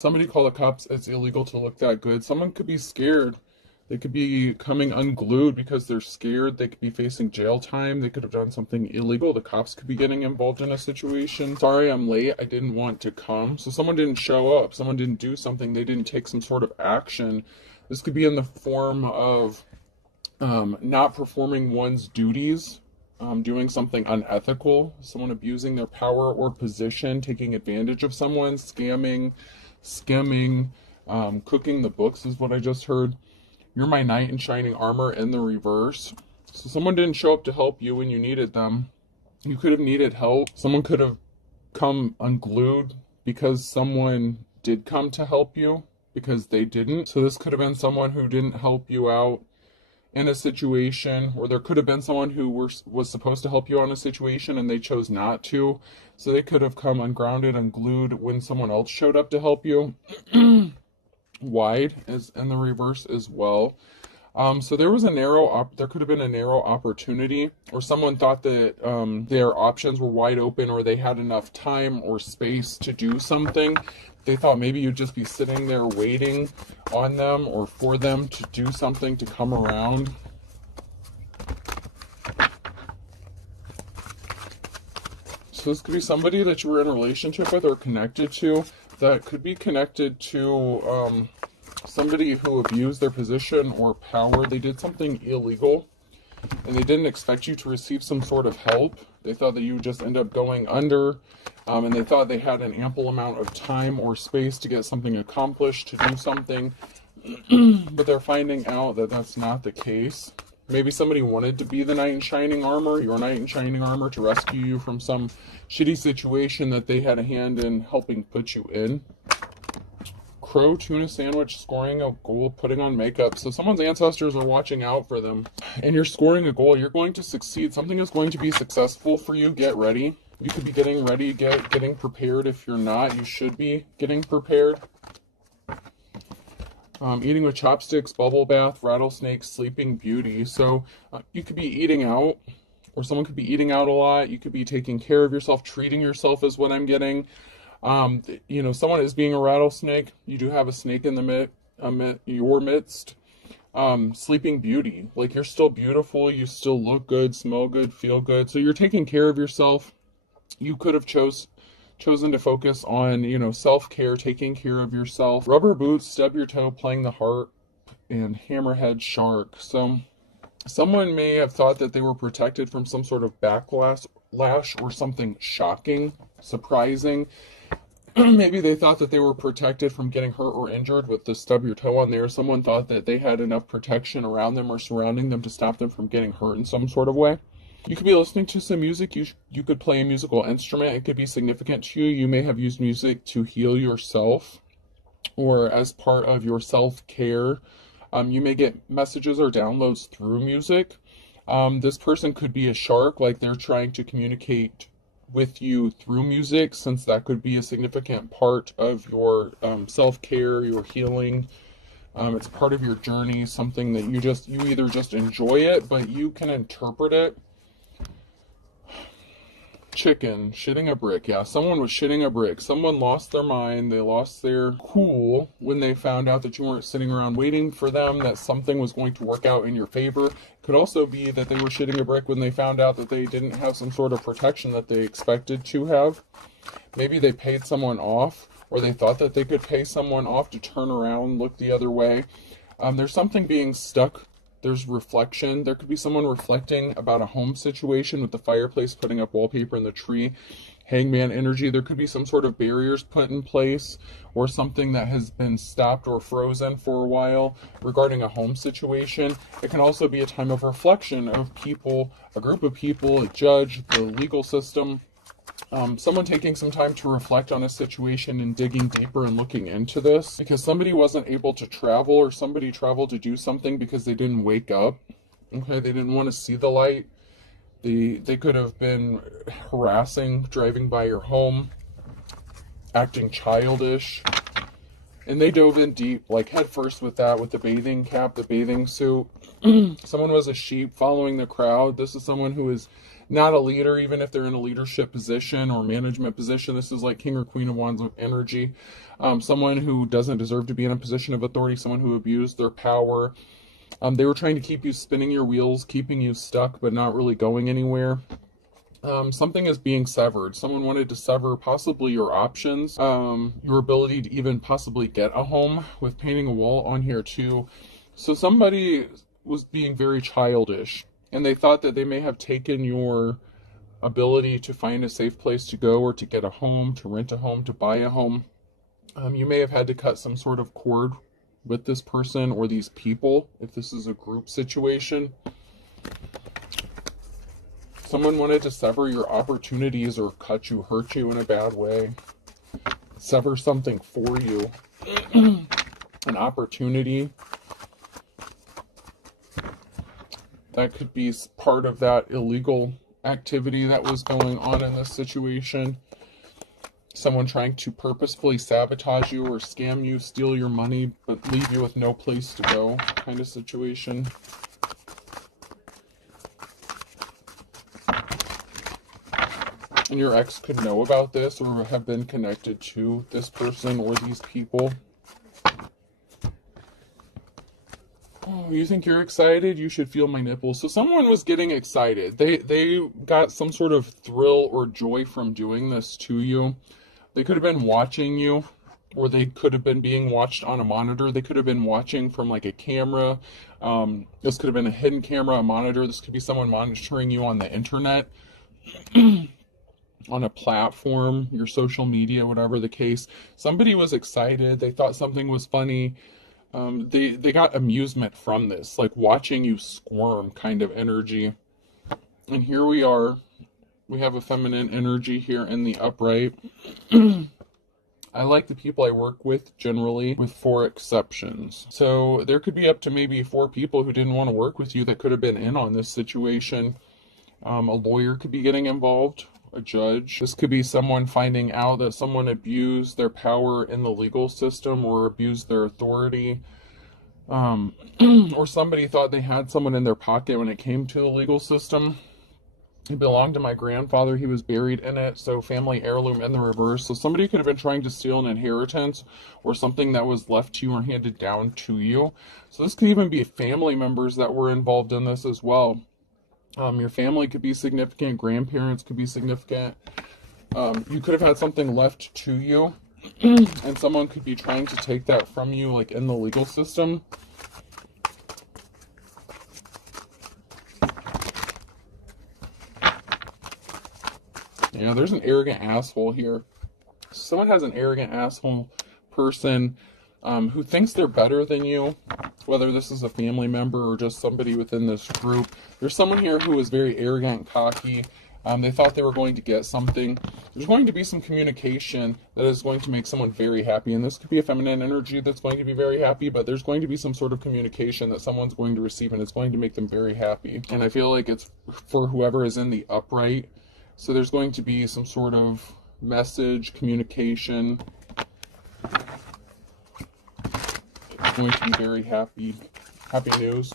Somebody call the cops. It's illegal to look that good. Someone could be scared. They could be coming unglued because they're scared. They could be facing jail time. They could have done something illegal. The cops could be getting involved in a situation. Sorry, I'm late. I didn't want to come. So someone didn't show up. Someone didn't do something. They didn't take some sort of action. This could be in the form of not performing one's duties, doing something unethical, someone abusing their power or position, taking advantage of someone, scamming, skimming, cooking the books is what I just heard. You're my knight in shining armor in the reverse. So someone didn't show up to help you when you needed them. You could have needed help. Someone could have come unglued because someone did come to help you because they didn't. So this could have been someone who didn't help you out in a situation, or there could have been someone who was supposed to help you on a situation and they chose not to. So they could have come ungrounded, unglued when someone else showed up to help you. Wide is in the reverse as well. So there was there could have been a narrow opportunity, or someone thought that their options were wide open, or they had enough time or space to do something. They thought maybe you'd just be sitting there waiting on them or for them to do something, to come around. So this could be somebody that you were in a relationship with or connected to, that could be connected to somebody who abused their position or power. They did something illegal and they didn't expect you to receive some sort of help. They thought that you would just end up going under, and they thought they had an ample amount of time or space to get something accomplished, to do something, but they're finding out that that's not the case. Maybe somebody wanted to be the knight in shining armor, your knight in shining armor, to rescue you from some shitty situation that they had a hand in helping put you in. Crow, tuna sandwich, scoring a goal, putting on makeup. So someone's ancestors are watching out for them. And you're scoring a goal. You're going to succeed. Something is going to be successful for you. Get ready. You could be getting ready, getting prepared. If you're not, you should be getting prepared. Eating with chopsticks, bubble bath, rattlesnake, sleeping beauty. So you could be eating out, or someone could be eating out a lot. You could be taking care of yourself, treating yourself is what I'm getting. Someone is being a rattlesnake. You do have a snake in your midst. Sleeping beauty. Like, you're still beautiful. You still look good, smell good, feel good. So you're taking care of yourself. You could have chosen to focus on, self-care, taking care of yourself. Rubber boots, stub your toe, playing the harp, and hammerhead shark. So someone may have thought that they were protected from some sort of backlash or something shocking, surprising. Maybe they thought that they were protected from getting hurt or injured with the stub your toe on there. Someone thought that they had enough protection around them or surrounding them to stop them from getting hurt in some sort of way. You could be listening to some music. You could play a musical instrument. It could be significant to you. You may have used music to heal yourself or as part of your self-care. You may get messages or downloads through music. This person could be a shark, like they're trying to communicate with you through music, since that could be a significant part of your self-care, your healing. It's part of your journey, something that you either just enjoy it, but you can interpret it. Chicken, shitting a brick. Yeah, someone was shitting a brick. Someone lost their mind. They lost their cool when they found out that you weren't sitting around waiting for them, that something was going to work out in your favor. It could also be that they were shitting a brick when they found out that they didn't have some sort of protection that they expected to have. Maybe they paid someone off, or they thought that they could pay someone off to turn around, look the other way. There's something being stuck. There's reflection. There could be someone reflecting about a home situation with the fireplace, putting up wallpaper in the tree. Hangman energy. There could be some sort of barriers put in place, or something that has been stopped or frozen for a while regarding a home situation. It can also be a time of reflection of people, a group of people, a judge, the legal system. Someone taking some time to reflect on a situation and digging deeper and looking into this, because somebody wasn't able to travel, or somebody traveled to do something because they didn't wake up. Okay, they didn't want to see the light. They could have been harassing, driving by your home, acting childish, and they dove in deep, like head first with that, with the bathing cap, the bathing suit. Someone was a sheep following the crowd. This is someone who is not a leader, even if they're in a leadership position or management position. This is like King or Queen of Wands energy. Someone who doesn't deserve to be in a position of authority, someone who abused their power. They were trying to keep you spinning your wheels, keeping you stuck, but not really going anywhere. Something is being severed. Someone wanted to sever possibly your options, your ability to even possibly get a home, with painting a wall on here too. So somebody was being very childish, and they thought that they may have taken your ability to find a safe place to go, or to get a home, to rent a home, to buy a home. You may have had to cut some sort of cord with this person or these people, if this is a group situation. Someone wanted to sever your opportunities, or cut you, hurt you in a bad way. Sever something for you. An opportunity. That could be part of that illegal activity that was going on in this situation. Someone trying to purposefully sabotage you or scam you, steal your money, but leave you with no place to go, kind of situation. And your ex could know about this, or have been connected to this person or these people. Oh, you think you're excited? You should feel my nipples. So someone was getting excited. They got some sort of thrill or joy from doing this to you. They could have been watching you, or they could have been being watched on a monitor. They could have been watching from like a camera. This could have been a hidden camera, a monitor. This could be someone monitoring you on the internet. On a platform, your social media, whatever the case. Somebody was excited. They thought something was funny. They got amusement from this, like watching you squirm kind of energy. And here we are. We have a feminine energy here in the upright. I like the people I work with generally, with 4 exceptions. So there could be up to maybe 4 people who didn't want to work with you that could have been in on this situation. A lawyer could be getting involved. A judge. This could be someone finding out that someone abused their power in the legal system, or abused their authority. Or somebody thought they had someone in their pocket when it came to the legal system. It belonged to my grandfather. He was buried in it. So family heirloom in the reverse. So somebody could have been trying to steal an inheritance, or something that was left to you or handed down to you. So this could even be family members that were involved in this as well. Your family could be significant. Grandparents could be significant. You could have had something left to you, and someone could be trying to take that from you, like in the legal system. Yeah, there's an arrogant asshole here. Someone has an arrogant asshole person who thinks they're better than you, whether this is a family member or just somebody within this group. There's someone here who is very arrogant and cocky. They thought they were going to get something. There's going to be some communication that is going to make someone very happy. And this could be a feminine energy that's going to be very happy, but there's going to be some sort of communication that someone's going to receive, and it's going to make them very happy. And I feel like it's for whoever is in the upright. So there's going to be some sort of message, communication. It's going to be very happy news.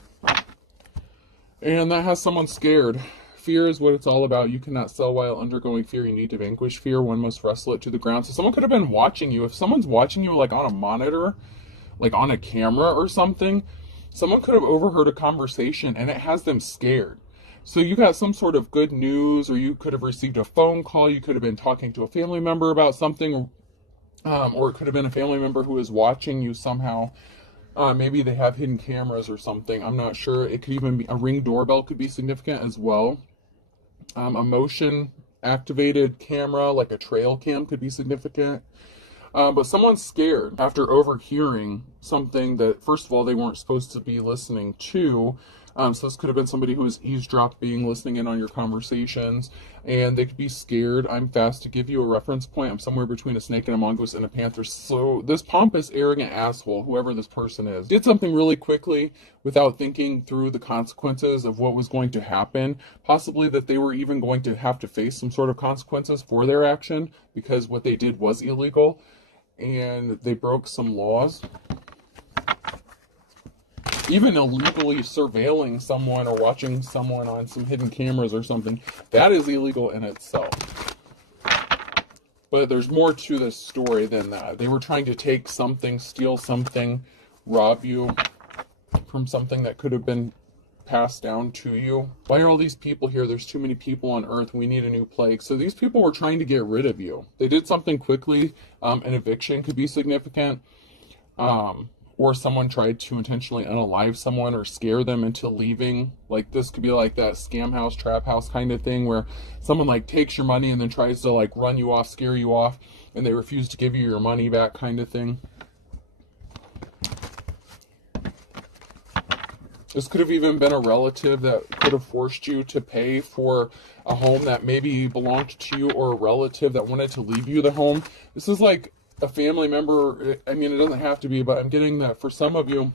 And that has someone scared. Fear is what it's all about. You cannot sell while undergoing fear. You need to vanquish fear. One must wrestle it to the ground. So someone could have been watching you. If someone's watching you like on a monitor, like on a camera or something, someone could have overheard a conversation and it has them scared. So you got some sort of good news, or you could have received a phone call. You could have been talking to a family member about something, or it could have been a family member who is watching you somehow. Maybe they have hidden cameras or something. I'm not sure. It could even be a Ring doorbell could be significant as well. A motion activated camera, like a trail cam, could be significant. But someone's scared after overhearing something that, first of all, they weren't supposed to be listening to. So this could have been somebody who was eavesdropping, listening in on your conversations, and they could be scared. I'm fast to give you a reference point. I'm somewhere between a snake and a mongoose and a panther. So this pompous, arrogant asshole, whoever this person is, did something really quickly without thinking through the consequences of what was going to happen. Possibly that they were even going to have to face some sort of consequences for their action, because what they did was illegal and they broke some laws. even illegally surveilling someone or watching someone on some hidden cameras or something, that is illegal in itself. But there's more to this story than that. They were trying to take something, steal something, rob you from something that could have been passed down to you. Why are all these people here? There's too many people on Earth. We need a new plague. So these people were trying to get rid of you. They did something quickly. An eviction could be significant. Or someone tried to intentionally unalive someone or scare them into leaving. Like, this could be like that scam house, trap house kind of thing where someone like takes your money and then tries to like run you off, scare you off, and they refuse to give you your money back kind of thing. This could have even been a relative that could have forced you to pay for a home that maybe belonged to you, or a relative that wanted to leave you the home. This is like a family member. I mean, it doesn't have to be, but I'm getting that for some of you,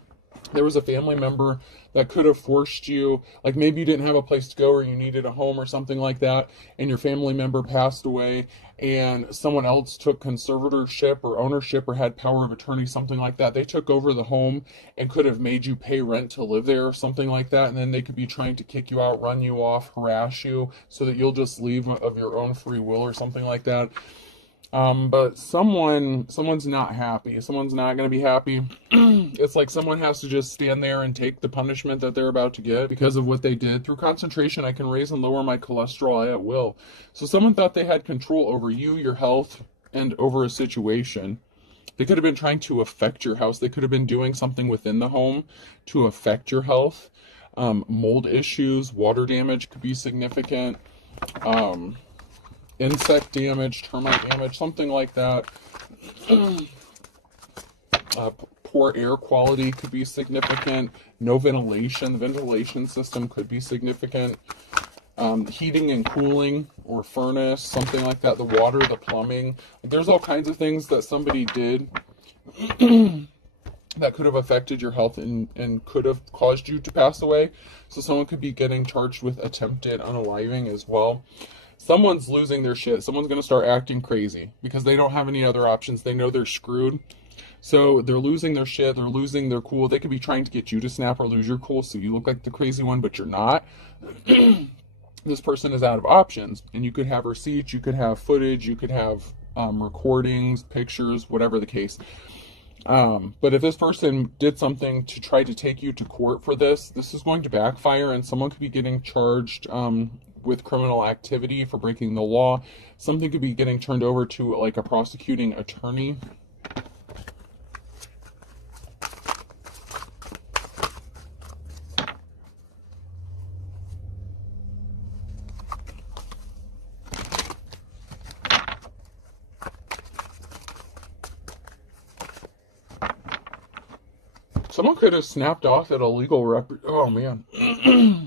there was a family member that could have forced you, like maybe you didn't have a place to go or you needed a home or something like that, and your family member passed away and someone else took conservatorship or ownership or had power of attorney, something like that. They took over the home and could have made you pay rent to live there or something like that, and then they could be trying to kick you out, run you off, harass you so that you'll just leave of your own free will or something like that. But someone's not happy. Someone's not going to be happy. It's like someone has to just stand there and take the punishment that they're about to get because of what they did. Through concentration, I can raise and lower my cholesterol at will. So someone thought they had control over you, your health, and over a situation. They could have been trying to affect your house. They could have been doing something within the home to affect your health. Mold issues, water damage could be significant. Insect damage, termite damage, something like that. Poor air quality could be significant. No ventilation. The ventilation system could be significant. Heating and cooling or furnace, something like that. The water, the plumbing. There's all kinds of things that somebody did that could have affected your health and could have caused you to pass away. So someone could be getting charged with attempted unaliving as well. Someone's losing their shit. Someone's going to start acting crazy because they don't have any other options. They know they're screwed. So they're losing their shit. They're losing their cool. They could be trying to get you to snap or lose your cool so you look like the crazy one, but you're not. This person is out of options. And you could have receipts. You could have footage. You could have recordings, pictures, whatever the case. But if this person did something to try to take you to court for this, this is going to backfire, and someone could be getting charged with criminal activity for breaking the law. Something could be getting turned over to like a prosecuting attorney. Someone could have snapped off at a legal oh man.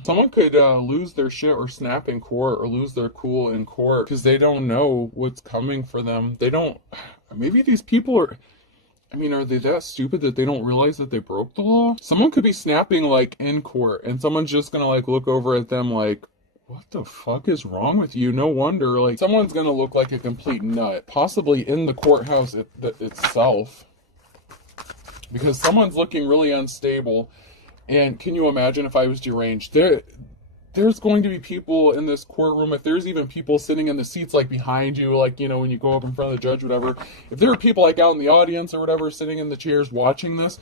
Someone could lose their shit or snap in court or lose their cool in court because they don't know what's coming for them. They don't, maybe these people are, I mean, are they that stupid that they don't realize that they broke the law? Someone could be snapping like in court and someone's just gonna like look over at them like, what the fuck is wrong with you? No wonder, like someone's gonna look like a complete nut, possibly in the courthouse itself. Because someone's looking really unstable. And can you imagine if I was deranged? There's going to be people in this courtroom, if there's even people sitting in the seats like behind you, like, you know, when you go up in front of the judge, whatever. If there are people like out in the audience or whatever, sitting in the chairs watching this,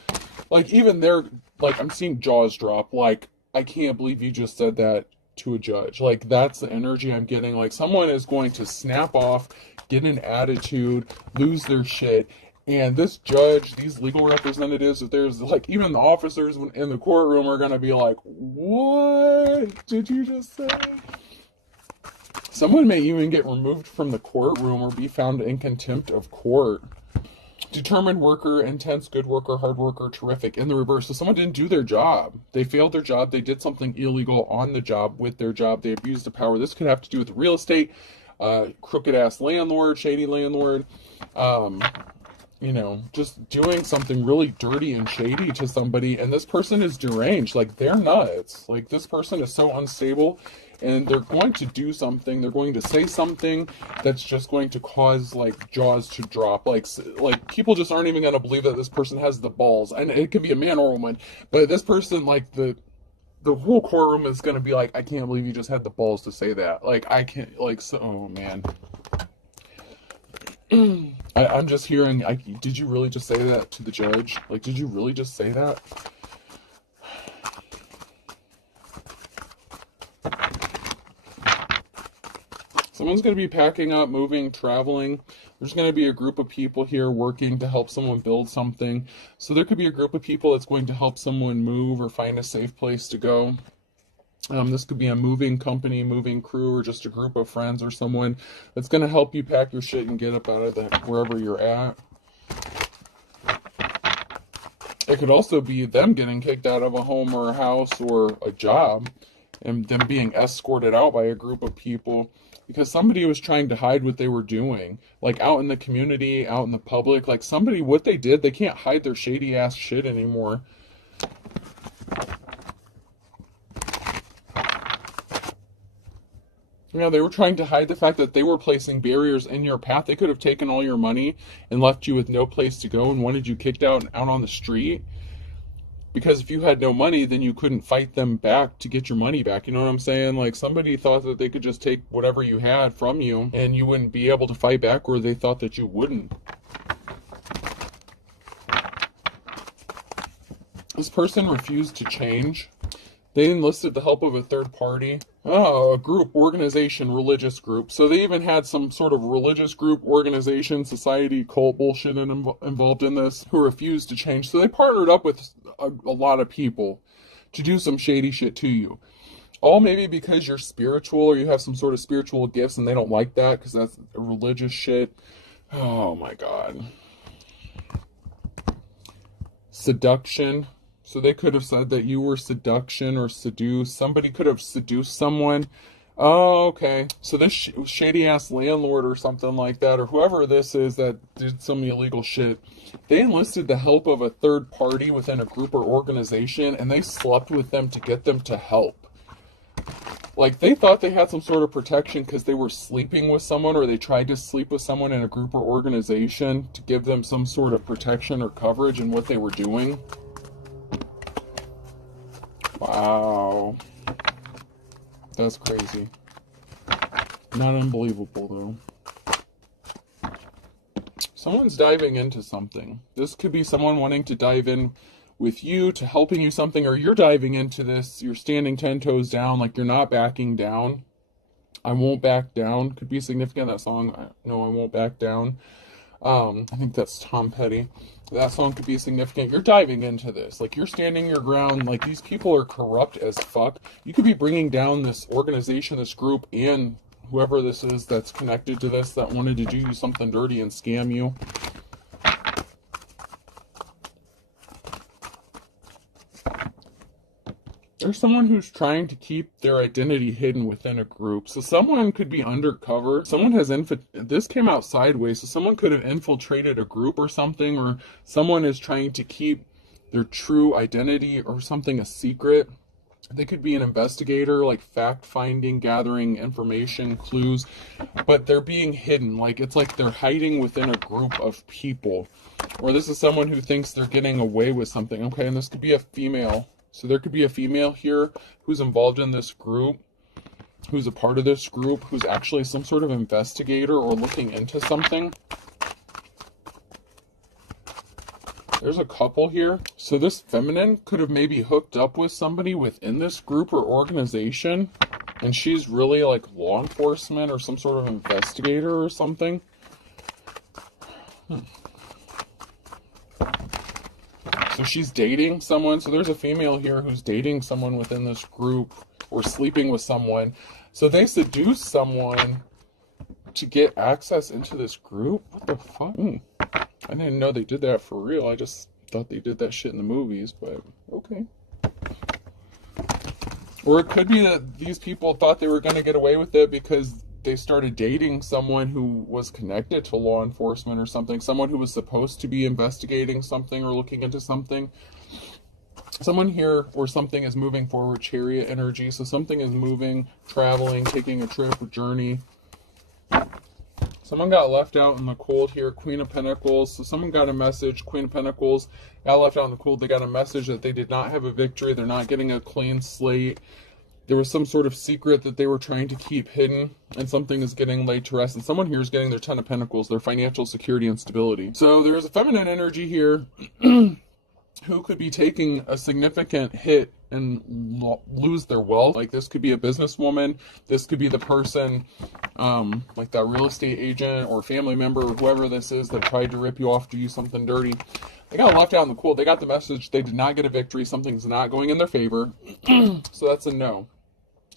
like even they're, like I'm seeing jaws drop. Like, I can't believe you just said that to a judge. Like, that's the energy I'm getting. Like, someone is going to snap off, get an attitude, lose their shit. And this judge, these legal representatives, if there's like even the officers in the courtroom are going to be like, what did you just say? Someone may even get removed from the courtroom or be found in contempt of court. Determined worker, intense, good worker, hard worker, terrific. In the reverse, so someone didn't do their job. They failed their job. They did something illegal on the job with their job. They abused the power. This could have to do with real estate, crooked ass landlord, shady landlord, you know, just doing something really dirty and shady to somebody, and this person is deranged. Like, they're nuts. Like, this person is so unstable, and they're going to do something, they're going to say something that's just going to cause like jaws to drop. Like people just aren't even going to believe that this person has the balls, and it could be a man or a woman, but this person, like the whole courtroom is going to be like, I can't believe you just had the balls to say that. Like, I can't, like, so, oh man. I'm just hearing, did you really just say that to the judge? Like, did you really just say that? Someone's going to be packing up, moving, traveling. There's going to be a group of people here working to help someone build something. So there could be a group of people that's going to help someone move or find a safe place to go. This could be a moving company, moving crew, or just a group of friends or someone that's going to help you pack your shit and get up out of wherever you're at. It could also be them getting kicked out of a home or a house or a job, and them being escorted out by a group of people because somebody was trying to hide what they were doing, like out in the community, out in the public. Like somebody, what they did, they can't hide their shady ass shit anymore. You know, they were trying to hide the fact that they were placing barriers in your path. They could have taken all your money and left you with no place to go and wanted you kicked out on the street. Because if you had no money, then you couldn't fight them back to get your money back. You know what I'm saying? Like somebody thought that they could just take whatever you had from you and you wouldn't be able to fight back, or they thought that you wouldn't. This person refused to change. They enlisted the help of a third party. Oh, a group, organization, religious group. So they even had some sort of religious group, organization, society, cult bullshit involved in this, who refused to change. So they partnered up with a lot of people to do some shady shit to you. All maybe because you're spiritual or you have some sort of spiritual gifts and they don't like that because that's religious shit. Oh my God. Seduction. So they could have said that you were seduction or seduce. Somebody could have seduced someone. Oh, okay. So this shady ass landlord or something like that, or whoever this is that did some illegal shit, they enlisted the help of a third party within a group or organization, and they slept with them to get them to help. Like they thought they had some sort of protection because they were sleeping with someone, or they tried to sleep with someone in a group or organization to give them some sort of protection or coverage in what they were doing. Wow. That's crazy. Not unbelievable, though. Someone's diving into something. This could be someone wanting to dive in with you, to helping you something, or you're diving into this. You're standing 10 toes down, like you're not backing down. I won't back down. Could be significant, that song. No, I won't back down. I think that's Tom Petty. That song could be significant. You're diving into this. Like, you're standing your ground. Like, these people are corrupt as fuck. You could be bringing down this organization, this group, and whoever this is that's connected to this that wanted to do you something dirty and scam you. There's someone who's trying to keep their identity hidden within a group. So someone could be undercover. Someone has this came out sideways. So someone could have infiltrated a group or something, or someone is trying to keep their true identity or something a secret. They could be an investigator, like fact-finding, gathering information, clues, but they're being hidden. Like, it's like they're hiding within a group of people. Or this is someone who thinks they're getting away with something. Okay, and this could be a female. So there could be a female here who's involved in this group, who's a part of this group, who's actually some sort of investigator or looking into something. There's a couple here. So this feminine could have maybe hooked up with somebody within this group or organization, and she's really like law enforcement or some sort of investigator or something. So she's dating someone. So there's a female here who's dating someone within this group or sleeping with someone. So they seduce someone to get access into this group? What the fuck? I didn't know they did that for real. I just thought they did that shit in the movies, but okay. Or it could be that these people thought they were going to get away with it because they started dating someone who was connected to law enforcement or something, someone who was supposed to be investigating something or looking into something. Someone here or something is moving forward, chariot energy. So something is moving, traveling, taking a trip, a journey. Someone got left out in the cold here, Queen of Pentacles. So someone got a message, Queen of Pentacles, got left out in the cold. They got a message that they did not have a victory. They're not getting a clean slate. There was some sort of secret that they were trying to keep hidden, and something is getting laid to rest. And someone here is getting their Ten of Pentacles, their financial security and stability. So there's a feminine energy here who could be taking a significant hit and lose their wealth. Like this could be a businesswoman. This could be the person, like that real estate agent or family member or whoever this is that tried to rip you off, do you something dirty. They got left out in the cold. They got the message. They did not get a victory. Something's not going in their favor. So that's a no.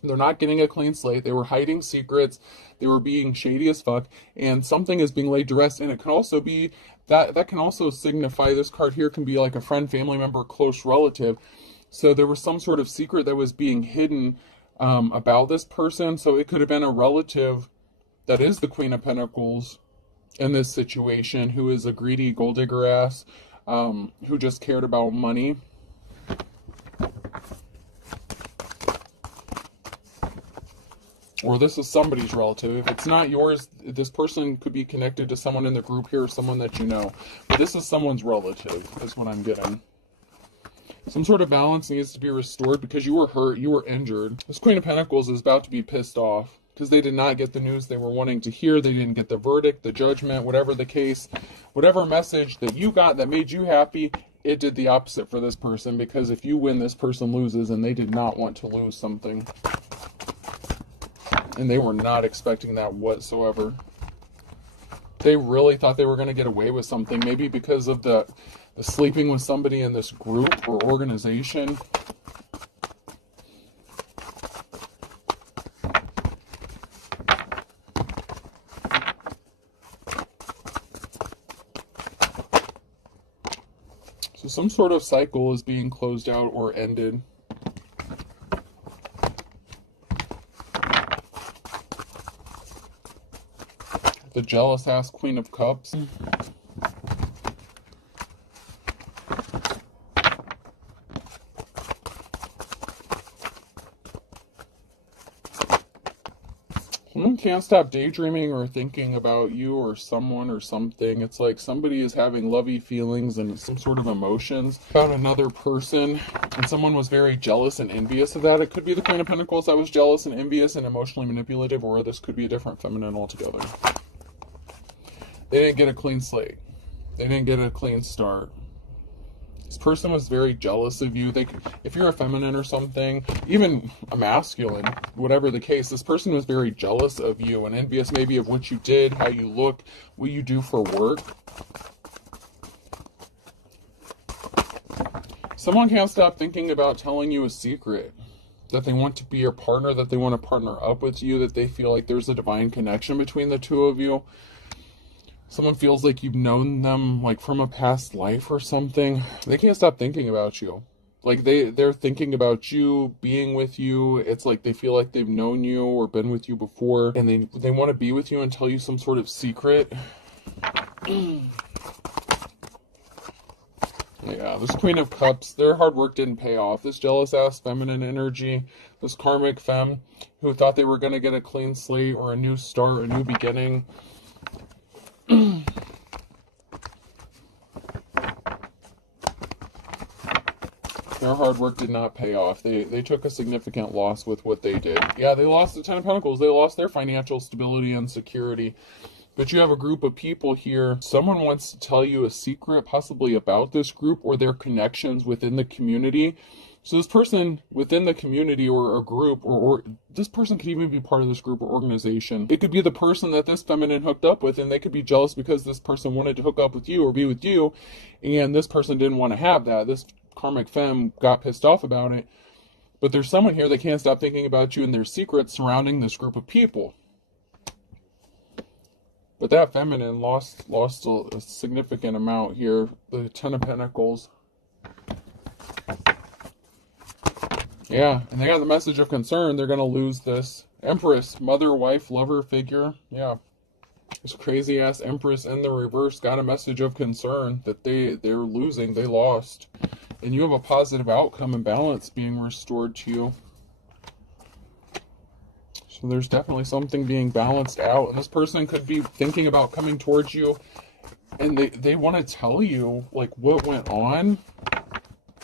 They're not getting a clean slate. They were hiding secrets. They were being shady as fuck. And something is being laid to rest. And it can also be, that can also signify, this card here can be like a friend, family member, close relative. So there was some sort of secret that was being hidden about this person. So it could have been a relative that is the Queen of Pentacles in this situation, who is a greedy gold digger ass, who just cared about money. Or this is somebody's relative. If it's not yours, this person could be connected to someone in the group here, or someone that you know. But this is someone's relative, is what I'm getting. Some sort of balance needs to be restored because you were hurt, you were injured. This Queen of Pentacles is about to be pissed off because they did not get the news they were wanting to hear. They didn't get the verdict, the judgment, whatever the case. Whatever message that you got that made you happy, it did the opposite for this person, because if you win, this person loses, and they did not want to lose something. And they were not expecting that whatsoever. They really thought they were going to get away with something, maybe because of the sleeping with somebody in this group or organization. So some sort of cycle is being closed out or ended. The jealous ass Queen of Cups. Someone can't stop daydreaming or thinking about you or someone or something. It's like somebody is having lovey feelings and some sort of emotions about another person, and someone was very jealous and envious of that. It could be the Queen of Pentacles that was jealous and envious and emotionally manipulative, or this could be a different feminine altogether. They didn't get a clean slate. They didn't get a clean start. This person was very jealous of you. If you're a feminine or something, even a masculine, whatever the case, this person was very jealous of you and envious maybe of what you did, how you look, what you do for work. Someone can't stop thinking about telling you a secret, that they want to be your partner, that they want to partner up with you, that they feel like there's a divine connection between the two of you. Someone feels like you've known them like from a past life or something. They can't stop thinking about you. Like they're thinking about you, being with you. It's like they feel like they've known you or been with you before, and they want to be with you and tell you some sort of secret. Yeah, this Queen of Cups, their hard work didn't pay off. This jealous ass feminine energy, this karmic femme who thought they were going to get a clean slate or a new start, a new beginning. Their hard work did not pay off. They took a significant loss with what they did. Yeah, they lost the Ten of Pentacles. They lost their financial stability and security. But you have a group of people here. Someone wants to tell you a secret, possibly about this group or their connections within the community. So this person within the community or a group, or this person could even be part of this group or organization. It could be the person that this feminine hooked up with, and they could be jealous because this person wanted to hook up with you or be with you, and this person didn't want to have that. This karmic femme got pissed off about it. But there's someone here that can't stop thinking about you and their secrets surrounding this group of people. But that feminine lost a significant amount here. The Ten of Pentacles. Yeah, and they got the message of concern. They're going to lose this Empress, mother, wife, lover figure. Yeah. This crazy ass Empress in the reverse got a message of concern that they're losing. They lost. And you have a positive outcome and balance being restored to you. So there's definitely something being balanced out. And this person could be thinking about coming towards you, and they want to tell you, like, what went on.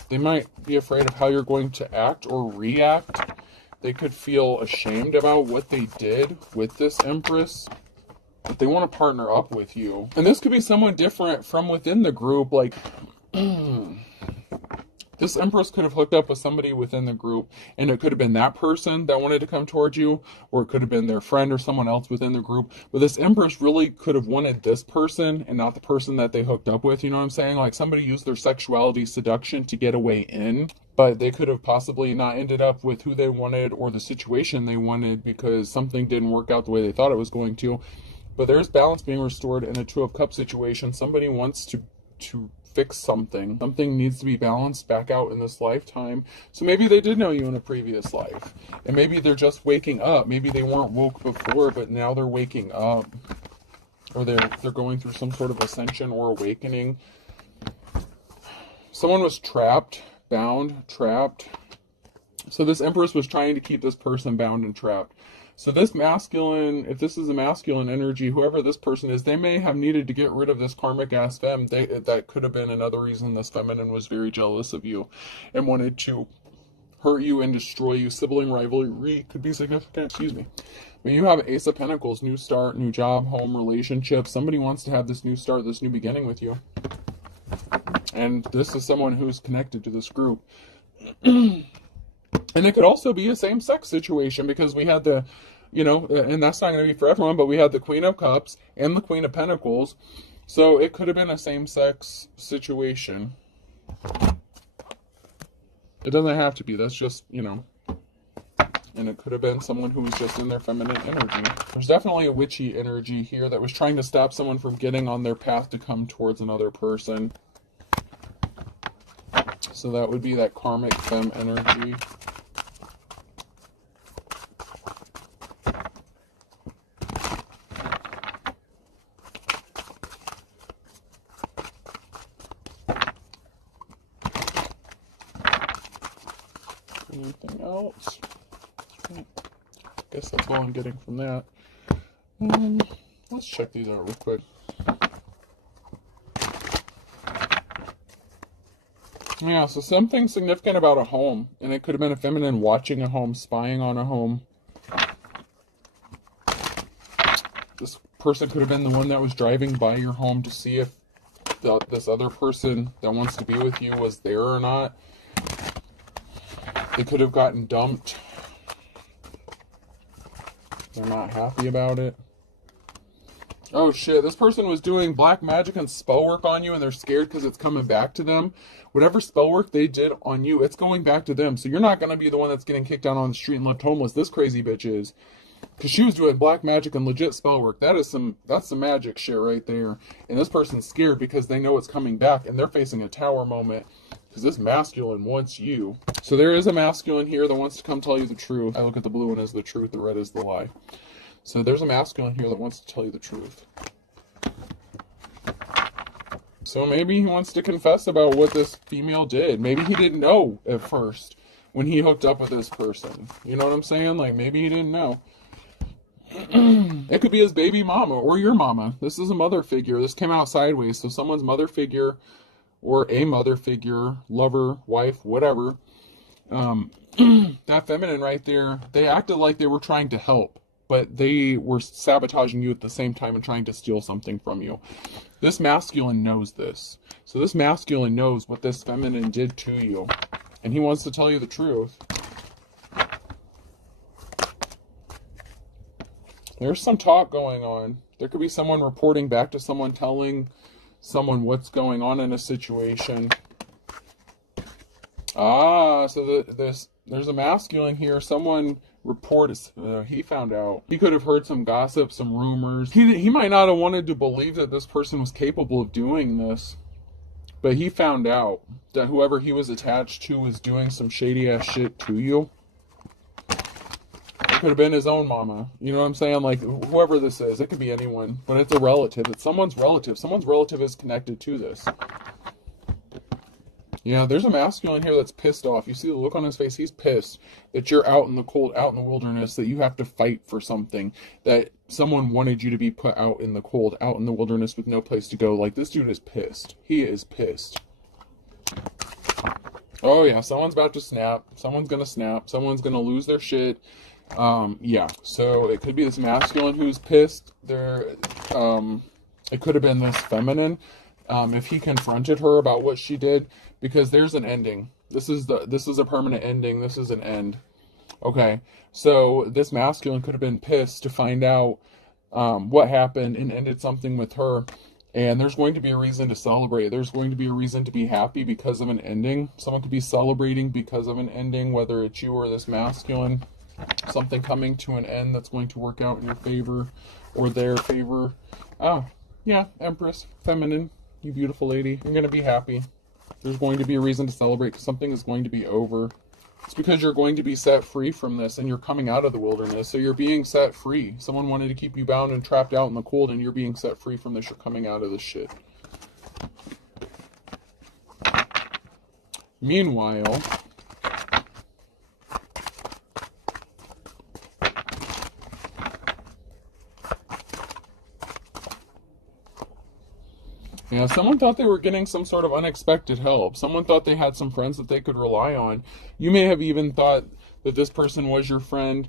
They might be afraid of how you're going to act or react. They could feel ashamed about what they did with this Empress. But they want to partner up with you. And this could be someone different from within the group. Like, this Empress could have hooked up with somebody within the group, and it could have been that person that wanted to come towards you, or it could have been their friend or someone else within the group. But this Empress really could have wanted this person and not the person that they hooked up with. You know what I'm saying? Like, somebody used their sexuality seduction to get a way in, but they could have possibly not ended up with who they wanted or the situation they wanted because something didn't work out the way they thought it was going to. But there's balance being restored in a Two of Cups situation. Somebody wants to fix something. Something needs to be balanced back out in this lifetime. So maybe they did know you in a previous life. And maybe they're just waking up. Maybe they weren't woke before, but now they're waking up. Or they're going through some sort of ascension or awakening. Someone was trapped, bound, trapped. So this Empress was trying to keep this person bound and trapped. So this masculine, if this is a masculine energy, whoever this person is, they may have needed to get rid of this karmic ass femme. That could have been another reason this feminine was very jealous of you and wanted to hurt you and destroy you. Sibling rivalry could be significant. Excuse me. But you have Ace of Pentacles, new start, new job, home, relationship. Somebody wants to have this new start, this new beginning with you. And this is someone who's connected to this group. And it could also be a same-sex situation because we had the, you know, and that's not going to be for everyone, but we had the Queen of Cups and the Queen of Pentacles. So it could have been a same-sex situation. It doesn't have to be. That's just, you know. And it could have been someone who was just in their feminine energy. There's definitely a witchy energy here that was trying to stop someone from getting on their path to come towards another person. So that would be that karmic femme energy. Anything else? I guess that's all I'm getting from that. Let's check these out real quick. Yeah, so something significant about a home. And it could have been a feminine watching a home, spying on a home. This person could have been the one that was driving by your home to see if this other person that wants to be with you was there or not. They could have gotten dumped. They're not happy about it. Oh shit, this person was doing black magic and spell work on you and they're scared because it's coming back to them. Whatever spell work they did on you, it's going back to them. So you're not going to be the one that's getting kicked out on the street and left homeless. This crazy bitch is. Because she was doing black magic and legit spell work. That's some magic shit right there. And this person's scared because they know it's coming back and they're facing a tower moment. Because this masculine wants you. So there is a masculine here that wants to come tell you the truth. I look at the blue one as the truth, the red is the lie. So there's a masculine here that wants to tell you the truth. So maybe he wants to confess about what this female did. Maybe he didn't know at first when he hooked up with this person. You know what I'm saying? Like, maybe he didn't know. It could be his baby mama or your mama. This is a mother figure. This came out sideways. So someone's mother figure or a mother figure, lover, wife, whatever. That feminine right there, they acted like they were trying to help. But they were sabotaging you at the same time and trying to steal something from you. This masculine knows this. So this masculine knows what this feminine did to you. And he wants to tell you the truth. There's some talk going on. There could be someone reporting back to someone, telling someone what's going on in a situation. So there's a masculine here. Someone reports, he found out. He could have heard some gossip, some rumors. He might not have wanted to believe that this person was capable of doing this. But he found out that whoever he was attached to was doing some shady ass shit to you. It could have been his own mama. You know what I'm saying? Like, whoever this is. It could be anyone. But it's a relative. It's someone's relative. Someone's relative is connected to this. Yeah, there's a masculine here that's pissed off. You see the look on his face. He's pissed that you're out in the cold, out in the wilderness, that you have to fight for something, that someone wanted you to be put out in the cold, out in the wilderness with no place to go. Like, this dude is pissed. He is pissed. Oh, yeah, someone's about to snap. Someone's going to snap. Someone's going to lose their shit. Yeah, so it could be this masculine who's pissed. It could have been this feminine. If he confronted her about what she did, because there's an ending. This is a permanent ending. This is an end. Okay, so this masculine could have been pissed to find out what happened and ended something with her. And there's going to be a reason to celebrate. There's going to be a reason to be happy because of an ending. Someone could be celebrating because of an ending, whether it's you or this masculine. Something coming to an end that's going to work out in your favor or their favor. Oh, yeah, Empress, feminine, you beautiful lady. You're going to be happy. There's going to be a reason to celebrate because something is going to be over. It's because you're going to be set free from this and you're coming out of the wilderness. So you're being set free. Someone wanted to keep you bound and trapped out in the cold and you're being set free from this. You're coming out of this shit. Meanwhile, yeah, someone thought they were getting some sort of unexpected help. Someone thought they had some friends that they could rely on. You may have even thought that this person was your friend,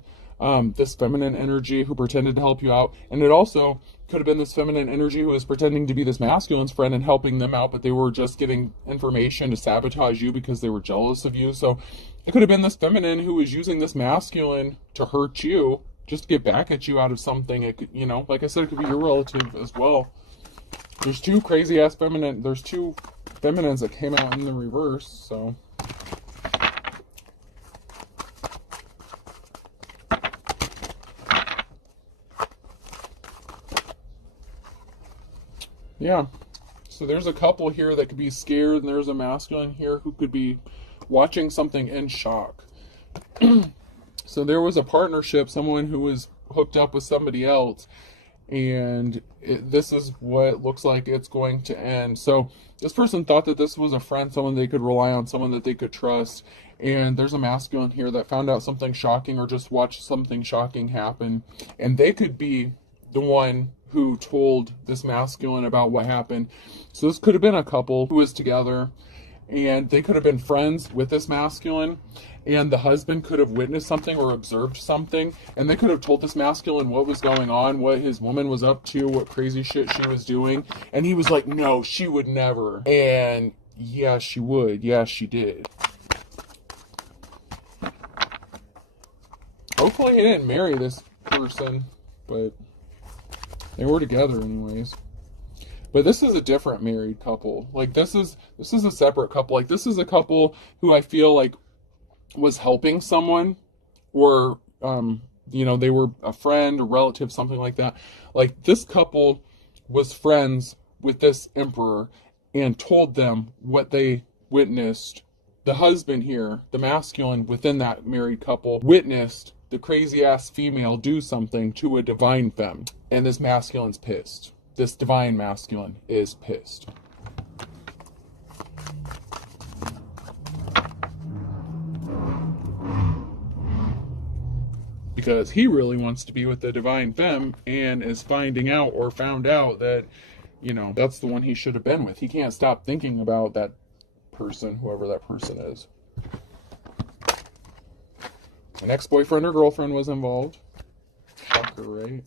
this feminine energy who pretended to help you out. And it also could have been this feminine energy who was pretending to be this masculine's friend and helping them out, but they were just getting information to sabotage you because they were jealous of you. So it could have been this feminine who was using this masculine to hurt you, just to get back at you out of something. It could, like I said, it could be your relative as well. There's two crazy ass feminine. There's two feminines that came out in the reverse. So yeah. So there's a couple here that could be scared, and there's a masculine here who could be watching something in shock. So there was a partnership, someone who was hooked up with somebody else. And this is what looks like it's going to end. So this person thought that this was a friend, someone they could rely on, someone that they could trust. And there's a masculine here that found out something shocking or just watched something shocking happen. And they could be the one who told this masculine about what happened. So this could have been a couple who was together. And they could have been friends with this masculine, and the husband could have witnessed something or observed something, and they could have told this masculine what was going on, what his woman was up to, what crazy shit she was doing, and he was like, no, she would never. And yeah, she would. Yeah, she did. Hopefully he didn't marry this person, but they were together anyways. But this is a different married couple. Like, this is a separate couple. Like, this is a couple who I feel like was helping someone, or they were a friend, a relative, something like that. Like, this couple was friends with this emperor and told them what they witnessed. The husband here, the masculine within that married couple, witnessed the crazy ass female do something to a divine femme, and this masculine's pissed. This divine masculine is pissed. Because he really wants to be with the divine femme and is finding out or found out that, that's the one he should have been with. He can't stop thinking about that person, whoever that person is. An ex-boyfriend or girlfriend was involved. Shocker, right?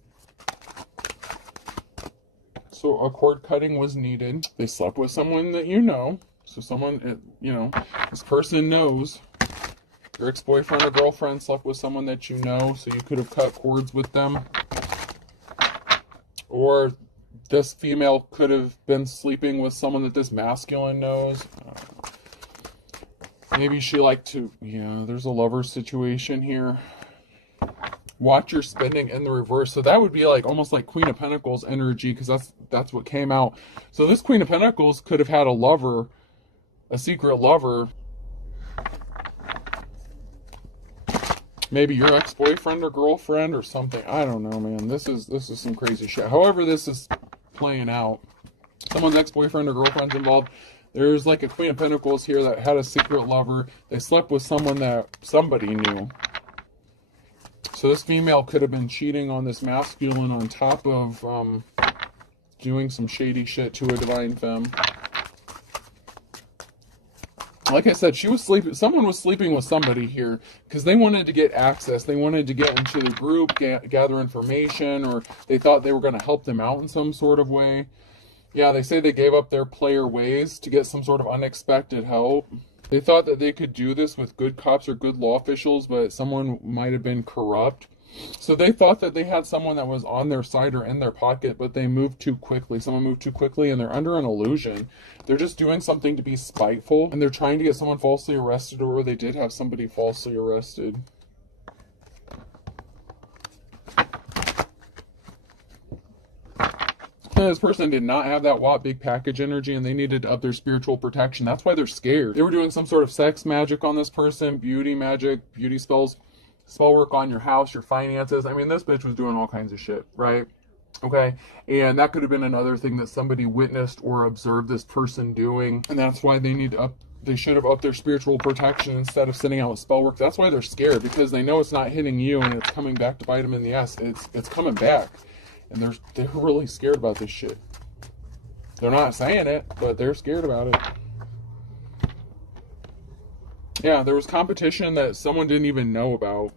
So a cord cutting was needed. They slept with someone that you know. So someone, this person knows. Your ex-boyfriend or girlfriend slept with someone that you know, so you could have cut cords with them. Or this female could have been sleeping with someone that this masculine knows. Maybe she liked to, there's a lover situation here. Watch your spending in the reverse. So that would be like almost like Queen of Pentacles energy, because that's what came out. So this Queen of Pentacles could have had a lover, a secret lover. Maybe your ex-boyfriend or girlfriend or something. I don't know, man. This is some crazy shit. However this is playing out, someone's ex-boyfriend or girlfriend's involved. There's like a Queen of Pentacles here that had a secret lover. They slept with someone that somebody knew. So this female could have been cheating on this masculine on top of doing some shady shit to a divine femme. Like I said, she was sleeping. Someone was sleeping with somebody here because they wanted to get access. They wanted to get into the group, gather information, or they thought they were going to help them out in some sort of way. Yeah, they say they gave up their player ways to get some sort of unexpected help. They thought that they could do this with good cops or good law officials, but someone might have been corrupt. So they thought that they had someone that was on their side or in their pocket, but they moved too quickly. Someone moved too quickly, and they're under an illusion. They're just doing something to be spiteful, and they're trying to get someone falsely arrested, or they did have somebody falsely arrested. This person did not have that WAP big package energy, and they needed to up their spiritual protection. That's why they're scared. They were doing some sort of sex magic on this person, beauty magic, beauty spells, spell work on your house, your finances. I mean, this bitch was doing all kinds of shit, right? Okay, and that could have been another thing that somebody witnessed or observed this person doing, and that's why they need to up. They should have upped their spiritual protection instead of sitting out with spell work. That's why they're scared, because they know it's not hitting you and it's coming back to bite them in the ass. It's coming back. And they're really scared about this shit. They're not saying it, but they're scared about it. Yeah, there was competition that someone didn't even know about.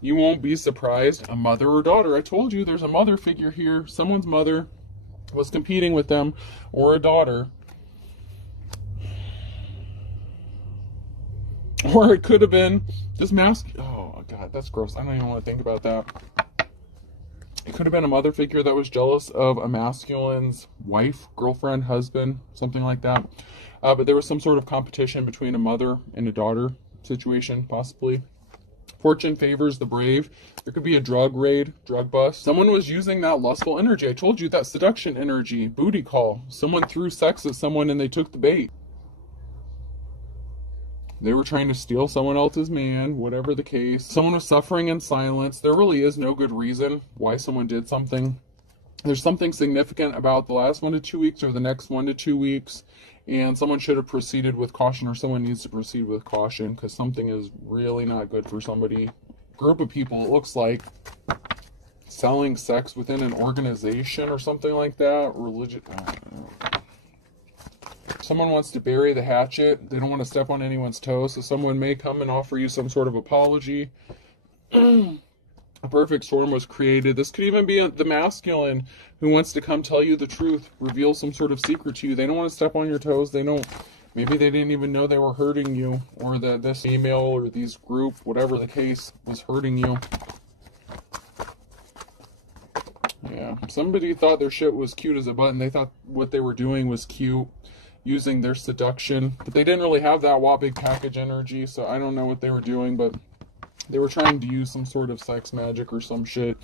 You won't be surprised. A mother or daughter. I told you there's a mother figure here. Someone's mother was competing with them, or a daughter. Or it could have been this mask. Oh, God, that's gross. I don't even want to think about that. It could have been a mother figure that was jealous of a masculine's wife, girlfriend, husband, something like that. But there was some sort of competition between a mother and a daughter situation, possibly. Fortune favors the brave. There could be a drug raid, drug bust. Someone was using that lustful energy. I told you, that seduction energy, booty call. Someone threw sex at someone and they took the bait. They were trying to steal someone else's man, whatever the case. Someone was suffering in silence. There really is no good reason why someone did something. There's something significant about the last 1 to 2 weeks or the next 1 to 2 weeks, and someone should have proceeded with caution, or someone needs to proceed with caution, because something is really not good for somebody. Group of people, it looks like, selling sex within an organization or something like that. Religion. I don't know. Someone wants to bury the hatchet. They don't want to step on anyone's toes, so someone may come and offer you some sort of apology. A perfect storm was created. This could even be the masculine who wants to come tell you the truth, reveal some sort of secret to you. They don't want to step on your toes. Maybe they didn't even know they were hurting you, or that this female or these group, whatever the case, was hurting you. Yeah, somebody thought their shit was cute as a button. They thought what they were doing was cute, using their seduction, but they didn't really have that big package energy, so I don't know what they were doing, but they were trying to use some sort of sex magic or some shit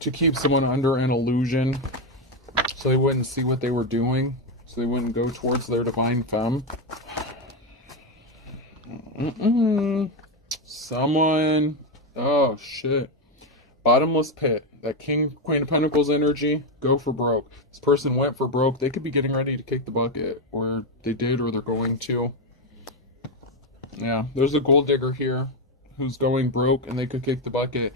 to keep someone under an illusion, so they wouldn't see what they were doing, so they wouldn't go towards their divine femme. Someone, oh shit, bottomless pit. That Queen of Pentacles energy, go for broke. This person went for broke. They could be getting ready to kick the bucket, or they did, or they're going to. Yeah, there's a gold digger here who's going broke, and they could kick the bucket.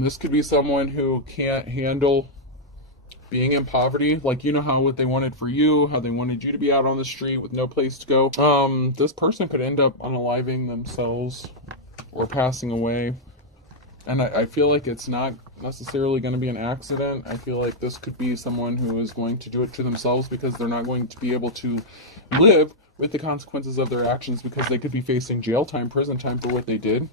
This could be someone who can't handle being in poverty. Like, you know how what they wanted for you, how they wanted you to be out on the street with no place to go. This person could end up unaliving themselves or passing away. And I feel like it's not necessarily going to be an accident. I feel like this could be someone who is going to do it to themselves, because they're not going to be able to live with the consequences of their actions, because they could be facing jail time, prison time for what they did.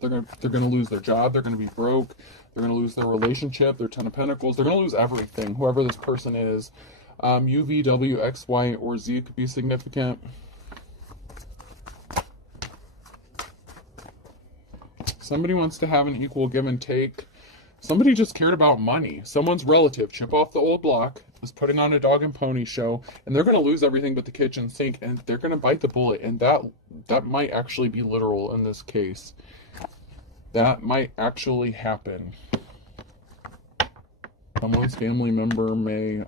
They're going to lose their job. They're going to be broke. They're going to lose their relationship, their 10 of Pentacles. They're going to lose everything, whoever this person is. U, V, W, X, Y, or Z could be significant. Somebody wants to have an equal give and take. Somebody just cared about money. Someone's relative, chip off the old block, is putting on a dog and pony show, and they're going to lose everything but the kitchen sink, and they're going to bite the bullet, and that might actually be literal in this case. That might actually happen. Someone's family member may,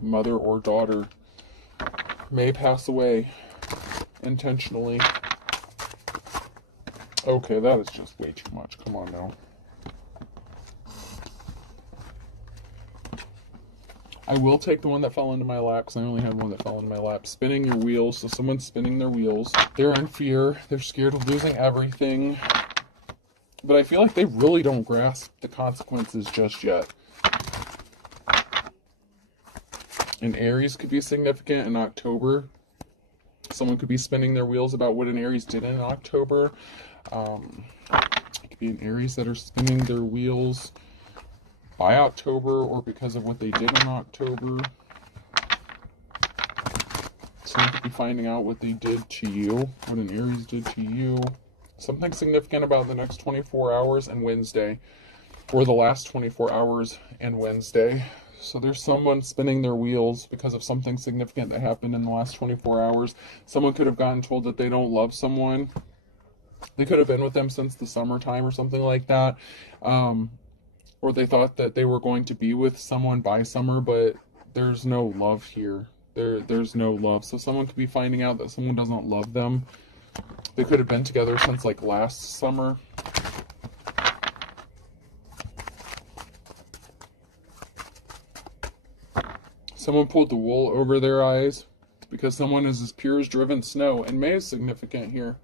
mother or daughter, may pass away intentionally. Okay, that is just way too much. Come on now. I will take the one that fell into my lap because I only have one that fell into my lap. Spinning your wheels. So someone's spinning their wheels. They're in fear. They're scared of losing everything. But I feel like they really don't grasp the consequences just yet. An Aries could be significant in October. Someone could be spinning their wheels about what an Aries did in October. It could be an Aries that are spinning their wheels by October or because of what they did in October. Someone could be finding out what they did to you, what an Aries did to you. Something significant about the next 24 hours and Wednesday, or the last 24 hours and Wednesday. So there's someone spinning their wheels because of something significant that happened in the last 24 hours. Someone could have gotten told that they don't love someone. They could have been with them since the summertime or something like that. Or they thought that they were going to be with someone by summer, but there's no love here. There's no love. So someone could be finding out that someone doesn't love them. They could have been together since like last summer. Someone pulled the wool over their eyes because someone is as pure as driven snow, and May is significant here.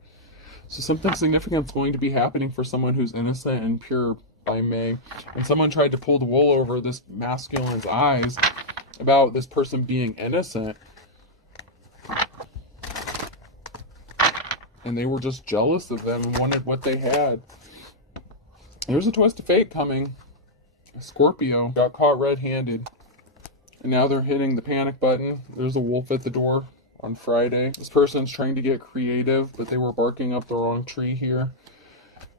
So something significant is going to be happening for someone who's innocent and pure by May. And someone tried to pull the wool over this masculine's eyes about this person being innocent. And they were just jealous of them and wanted what they had. There's a twist of fate coming. Scorpio got caught red-handed. And now they're hitting the panic button. There's a wolf at the door on Friday. This person's trying to get creative, but they were barking up the wrong tree here.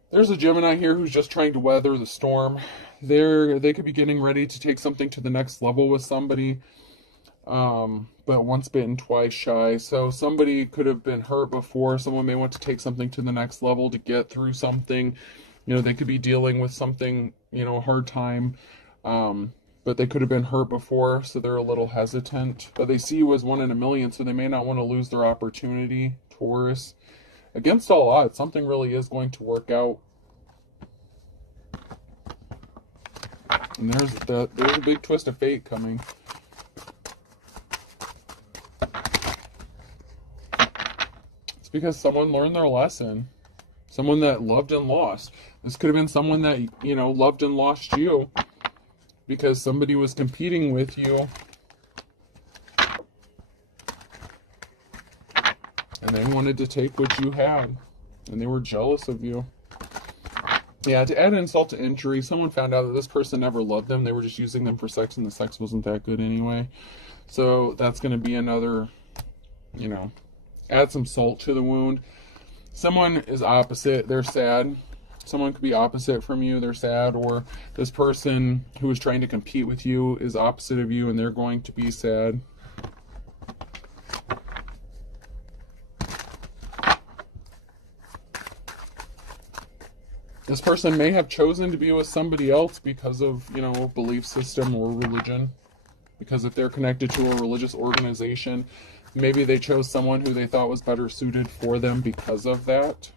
There's a Gemini here who's just trying to weather the storm. They could be getting ready to take something to the next level with somebody. But once bitten, twice shy. So somebody could have been hurt before. Someone may want to take something to the next level to get through something. You know, they could be dealing with something, you know, a hard time. But they could have been hurt before, so they're a little hesitant. But they see you as 1 in a million, so they may not want to lose their opportunity, Taurus. Against all odds, something really is going to work out. And there's a big twist of fate coming. It's because someone learned their lesson. Someone that loved and lost. This could have been someone that, you know, loved and lost you because somebody was competing with you. And they wanted to take what you had. And they were jealous of you. Yeah, to add insult to injury, someone found out that this person never loved them. They were just using them for sex, and the sex wasn't that good anyway. So that's going to be another, you know, add some salt to the wound. Someone is opposite. They're sad. Someone could be opposite from you. They're sad. Or this person who is trying to compete with you is opposite of you, and they're going to be sad. This person may have chosen to be with somebody else because of, you know, belief system or religion. Because if they're connected to a religious organization, maybe they chose someone who they thought was better suited for them because of that.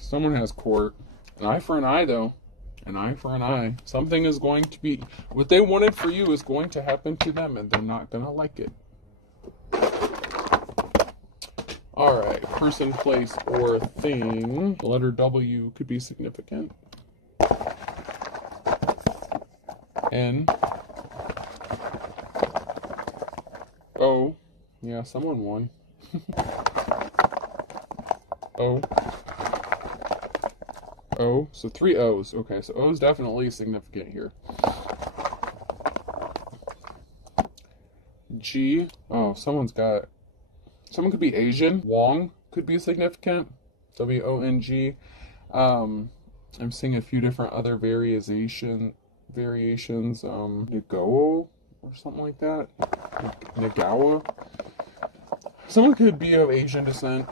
Someone has court. An eye for an eye, though. An eye for an eye. Something is going to be... What they wanted for you is going to happen to them, and they're not going to like it. Alright, person, place, or thing. The letter W could be significant. N. O. Yeah, someone won. O. O. So 3 O's. Okay, so O is definitely significant here. G. Oh, someone could be Asian. Wong could be significant. W-O-N-G. I'm seeing a few different other variations. Nagao or something like that. Nagawa. Someone could be of Asian descent.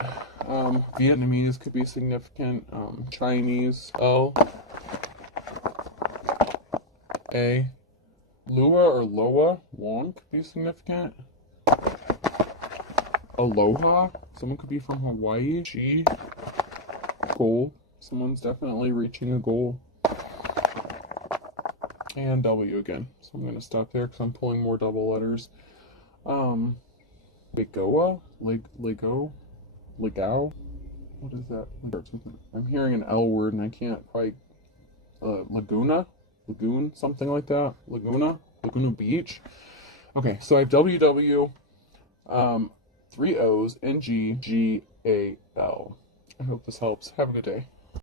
Vietnamese could be significant. Chinese. L. A. Lua or Loa, long could be significant. Aloha, someone could be from Hawaii. G, goal, someone's definitely reaching a goal. And W again, so I'm going to stop there because I'm pulling more double letters. Legoa, Lego, Legao, what is that? I'm hearing an L word and I can't quite, Laguna, Lagoon, something like that. Laguna Beach. Okay, so I have WW, 3 O's, and G, G, A, L. I hope this helps. Have a good day.